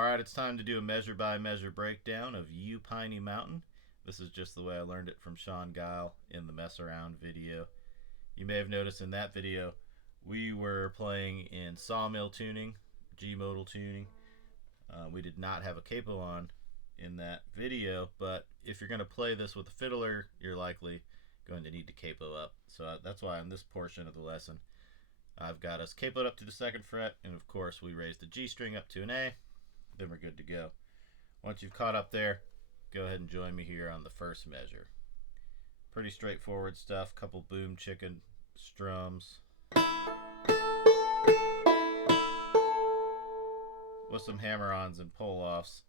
Alright, it's time to do a measure by measure breakdown of Yew Piney Mountain. This is just the way I learned it from Sean Geil in the mess around video. You may have noticed in that video we were playing in sawmill tuning, G modal tuning. We did not have a capo on in that video, but if you're going to play this with a fiddler, you're likely going to need to capo up. So that's why in this portion of the lesson I've got us capoed up to the 2nd fret, and of course we raised the G string up to an A. Then we're good to go. Once you've caught up there, go ahead and join me here on the first measure. Pretty straightforward stuff, couple boom chicken strums with some hammer-ons and pull-offs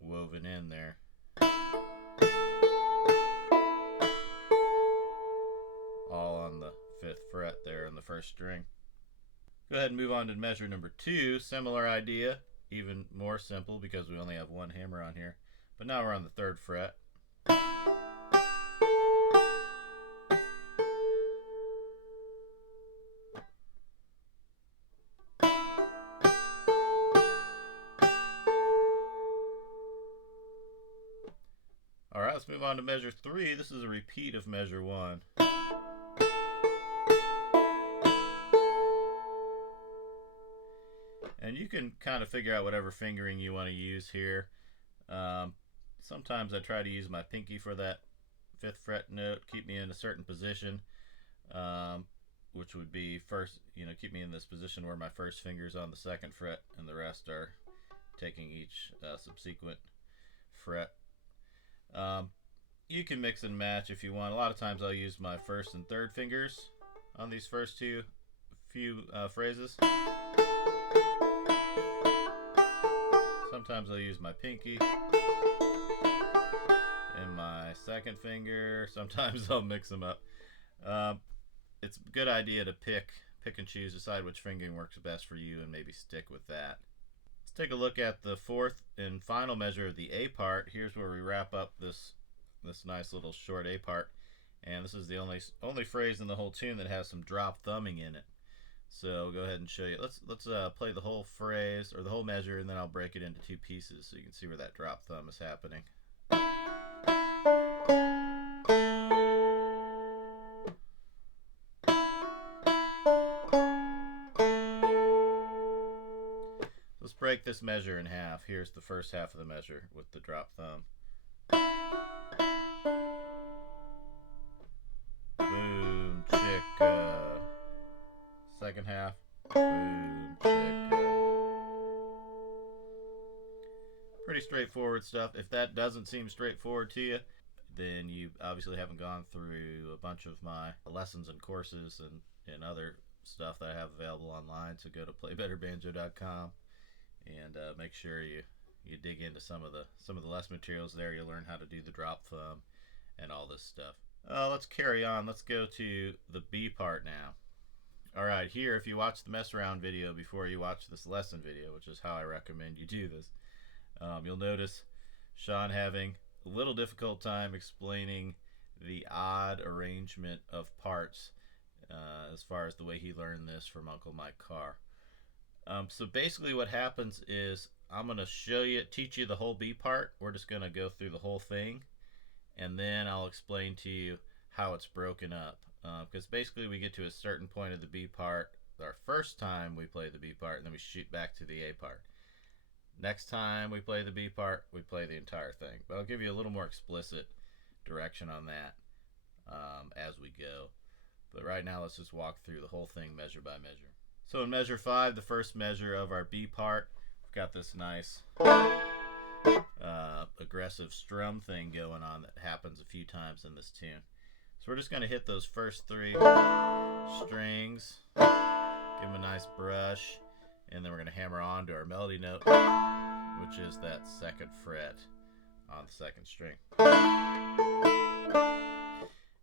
woven in there. All on the 5th fret there on the 1st string. Go ahead and move on to measure number 2. Similar idea, even more simple because we only have one hammer on here. But now we're on the 3rd fret. Alright, let's move on to measure 3. This is a repeat of measure 1. And you can kind of figure out whatever fingering you want to use here. Sometimes I try to use my pinky for that 5th fret note, keep me in a certain position, which would be first, keep me in this position where my first finger's on the 2nd fret and the rest are taking each subsequent fret. You can mix and match if you want. A lot of times I'll use my 1st and 3rd fingers on these first few phrases. Sometimes I'll use my pinky and my 2nd finger. Sometimes I'll mix them up. It's a good idea to pick and choose, decide which fingering works best for you, and maybe stick with that. Let's take a look at the 4th and final measure of the A part. Here's where we wrap up this nice little short A part, and this is the only phrase in the whole tune that has some drop thumbing in it. So I'll go ahead and show you. Let's play the whole phrase or the whole measure, and then I'll break it into 2 pieces so you can see where that drop thumb is happening. Let's break this measure in half. Here's the first half of the measure with the drop thumb. Boom chicka. 2nd half. Boom chicka. Pretty straightforward stuff. If that doesn't seem straightforward to you, then you obviously haven't gone through a bunch of my lessons and courses and other stuff that I have available online. So go to playbetterbanjo.com and make sure you dig into some of the lesson materials there. You'll learn how to do the drop thumb and all this stuff. Let's carry on. Let's go to the B part now. Alright, here, if you watch the mess around video before you watch this lesson video, which is how I recommend you do this, you'll notice Sean having a little difficult time explaining the odd arrangement of parts as far as the way he learned this from Uncle Mike Carr. So basically what happens is I'm going to teach you the whole B part. We're just going to go through the whole thing, and then I'll explain to you how it's broken up. Because basically we get to a certain point of the B part our first time we play the B part, and then we shoot back to the A part. Next time we play the B part, we play the entire thing. But I'll give you a little more explicit direction on that as we go. But right now let's just walk through the whole thing measure by measure. So in measure 5, the first measure of our B part, we've got this nice aggressive strum thing going on that happens a few times in this tune. So we're just going to hit those first 3 strings, give them a nice brush, and then we're going to hammer on to our melody note, which is that 2nd fret on the 2nd string.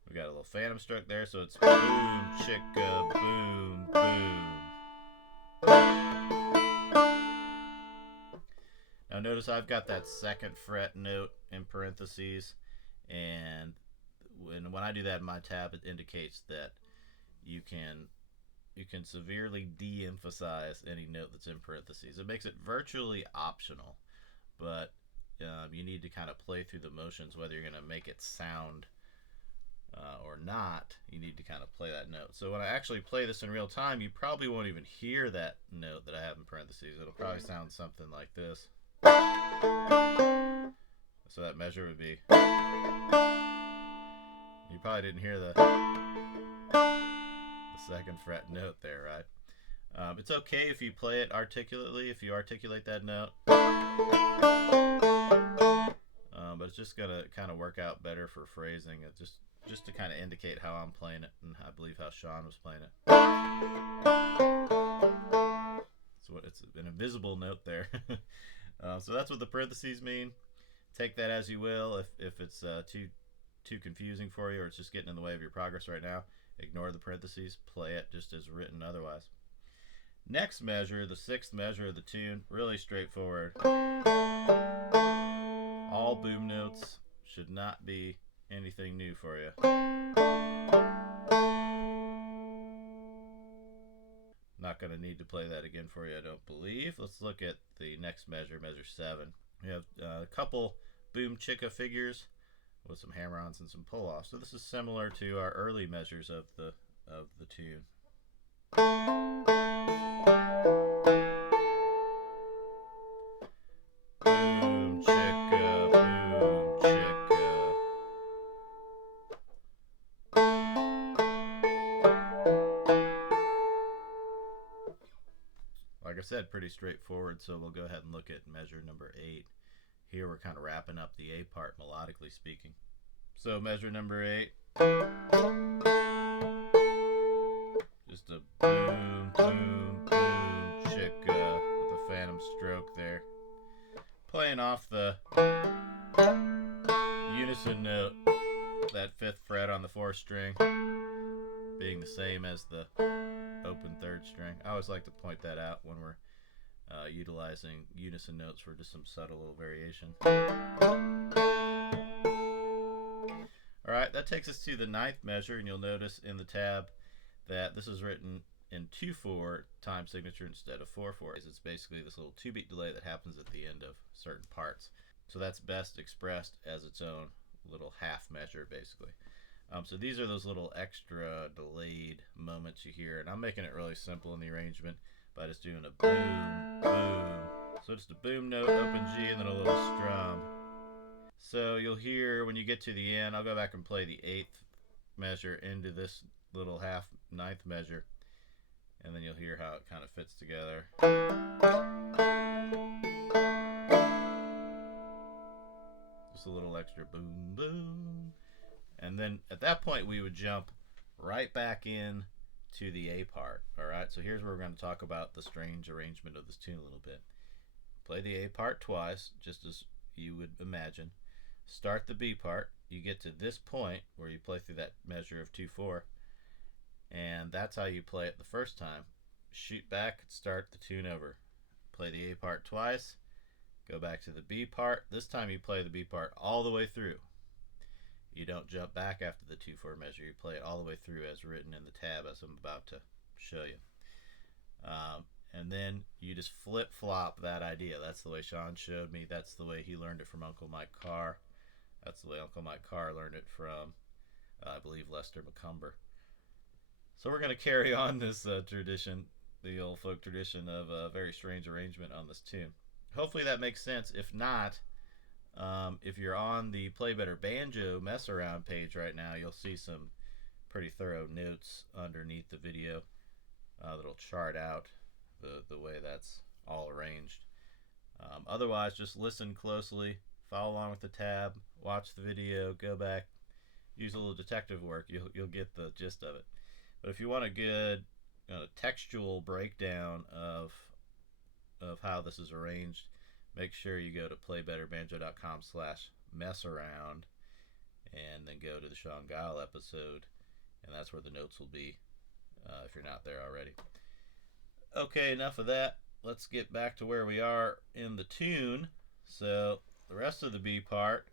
We got a little phantom stroke there, so it's boom, chicka, boom, boom. Now notice I've got that 2nd fret note in parentheses, and when I do that in my tab, it indicates that you can you can severely de-emphasize any note that's in parentheses. It makes it virtually optional, but you need to kind of play through the motions whether you're going to make it sound or not. You need to kind of play that note. So when I actually play this in real time, you probably won't even hear that note that I have in parentheses. It'll probably sound something like this. So that measure would be, you probably didn't hear the second fret note there, right? It's okay if you play it articulately, if you articulate that note. But it's just gonna kind of work out better for phrasing. It just to kind of indicate how I'm playing it, and I believe how Sean was playing it. So it's an invisible note there. So that's what the parentheses mean. Take that as you will. If it's too confusing for you, or it's just getting in the way of your progress right now, ignore the parentheses. Play it just as written otherwise. Next measure, the sixth measure of the tune, really straightforward. All boom notes, should not be anything new for you. Not going to need to play that again for you, I don't believe. Let's look at the next measure, measure 7. We have a couple boom chicka figures with some hammer-ons and some pull-offs. So this is similar to our early measures of the tune. Boom chicka, boom chicka. Like I said, pretty straightforward, so we'll go ahead and look at measure number 8. Here we're kind of wrapping up the A part, melodically speaking. So measure number 8. Just a boom, boom, boom, chicka with a phantom stroke there. Playing off the unison note, that 5th fret on the 4th string being the same as the open 3rd string. I always like to point that out when we're utilizing unison notes for just some subtle little variation. Alright, that takes us to the 9th measure, and you'll notice in the tab that this is written in 2/4 time signature instead of 4/4. It's basically this little 2-beat delay that happens at the end of certain parts. So that's best expressed as its own little half measure, basically. So these are those little extra delayed moments you hear, and I'm making it really simple in the arrangement by just doing a boom, boom. So just a boom note, open G, and then a little strum. So you'll hear when you get to the end, I'll go back and play the 8th measure into this little half 9th measure, and then you'll hear how it kind of fits together. Just a little extra boom, boom. And then at that point we would jump right back in to the A part. Alright, so here's where we're going to talk about the strange arrangement of this tune a little bit. Play the A part twice, just as you would imagine. Start the B part. You get to this point where you play through that measure of 2/4, and that's how you play it the first time. Shoot back, start the tune over. Play the A part twice, go back to the B part. This time you play the B part all the way through. You don't jump back after the 2/4 measure. You play it all the way through as written in the tab, as I'm about to show you. And then you just flip-flop that idea. That's the way Sean showed me. That's the way he learned it from Uncle Mike Carr. That's the way Uncle Mike Carr learned it from, I believe, Lester McCumber. So we're going to carry on this tradition, the old folk tradition of a very strange arrangement on this tune. Hopefully that makes sense. If not, if you're on the Play Better Banjo mess around page right now, you'll see some pretty thorough notes underneath the video that'll chart out the way that's all arranged. Otherwise, just listen closely, follow along with the tab, watch the video, go back, use a little detective work. You'll get the gist of it. But if you want a good textual breakdown of how this is arranged, make sure you go to playbetterbanjo.com/messaround and then go to the Sean Geil episode, and that's where the notes will be if you're not there already. Okay, enough of that. Let's get back to where we are in the tune. So the rest of the B part,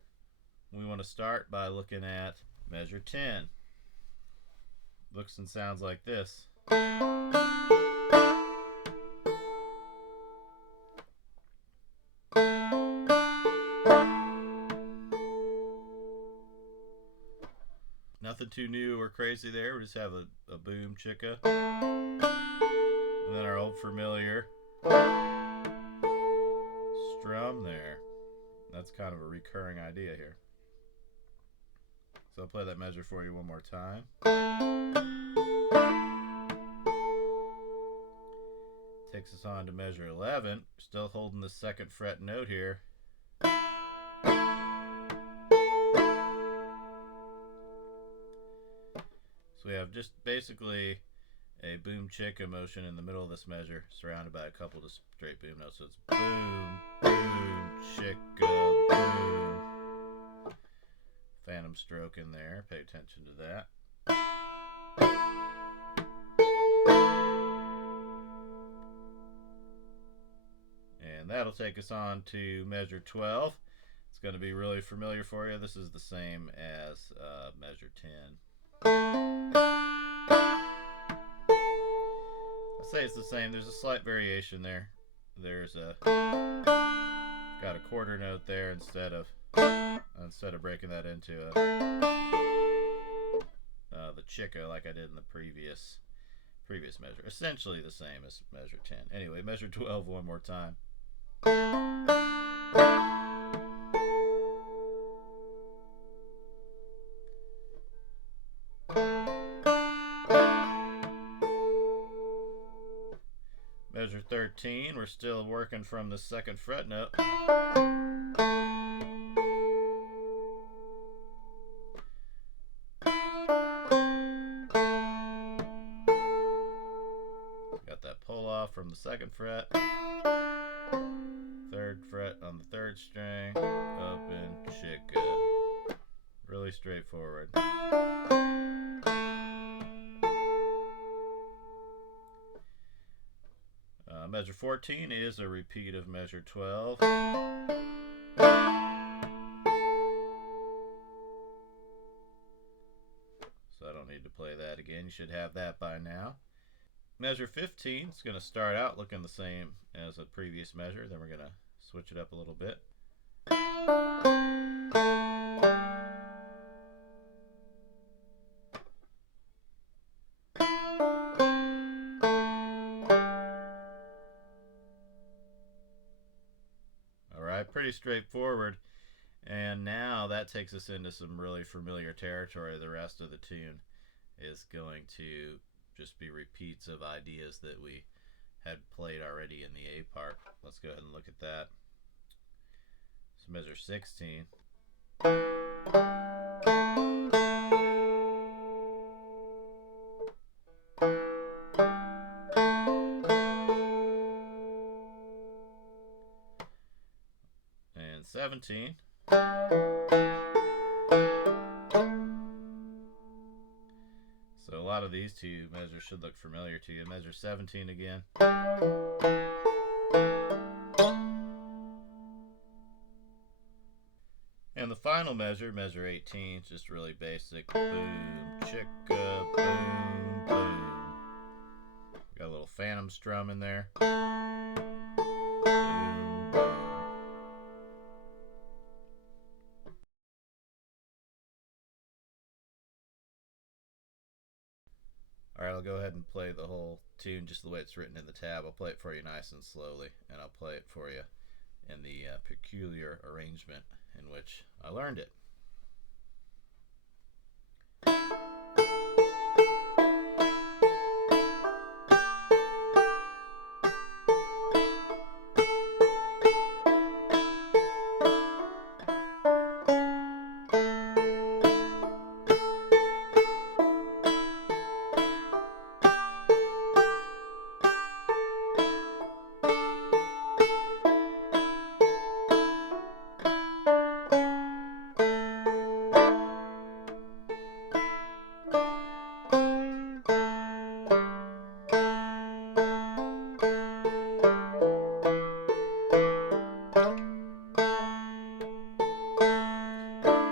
we want to start by looking at measure 10. Looks and sounds like this. Nothing too new or crazy there. We just have a boom chicka. And then our old familiar strum there. That's kind of a recurring idea here. So I'll play that measure for you one more time. Takes us on to measure 11. Still holding the 2nd fret note here. So we have just basically a boom chicka motion in the middle of this measure, surrounded by a couple of straight boom notes. So it's boom, boom, chicka, boom. Phantom stroke in there. Pay attention to that. And that'll take us on to measure 12. It's going to be really familiar for you. This is the same as measure 10. I say it's the same. There's a slight variation there. There's got a quarter note there instead of breaking that into the chicka like I did in the previous measure. Essentially the same as measure 10. Anyway, measure 12 one more time. Measure 13, we're still working from the 2nd fret note. Got that pull off from the 2nd fret. 3rd fret on the 3rd string. Open, chicka. Really straightforward. Measure 14 is a repeat of measure 12. So I don't need to play that again. You should have that by now. Measure 15 is going to start out looking the same as a previous measure. Then we're going to switch it up a little bit. Pretty straightforward, and now that takes us into some really familiar territory. The rest of the tune is going to just be repeats of ideas that we had played already in the A part. Let's go ahead and look at that. So measure 16. And 17. So a lot of these two measures should look familiar to you. Measure 17 again. And the final measure, measure 18, is just really basic. Boom, chicka, boom, boom. Got a little phantom strum in there. Boom, boom. Alright, I'll go ahead and play the whole tune just the way it's written in the tab. I'll play it for you nice and slowly, and I'll play it for you in the peculiar arrangement in which I learned it.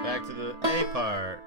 Back to the A part.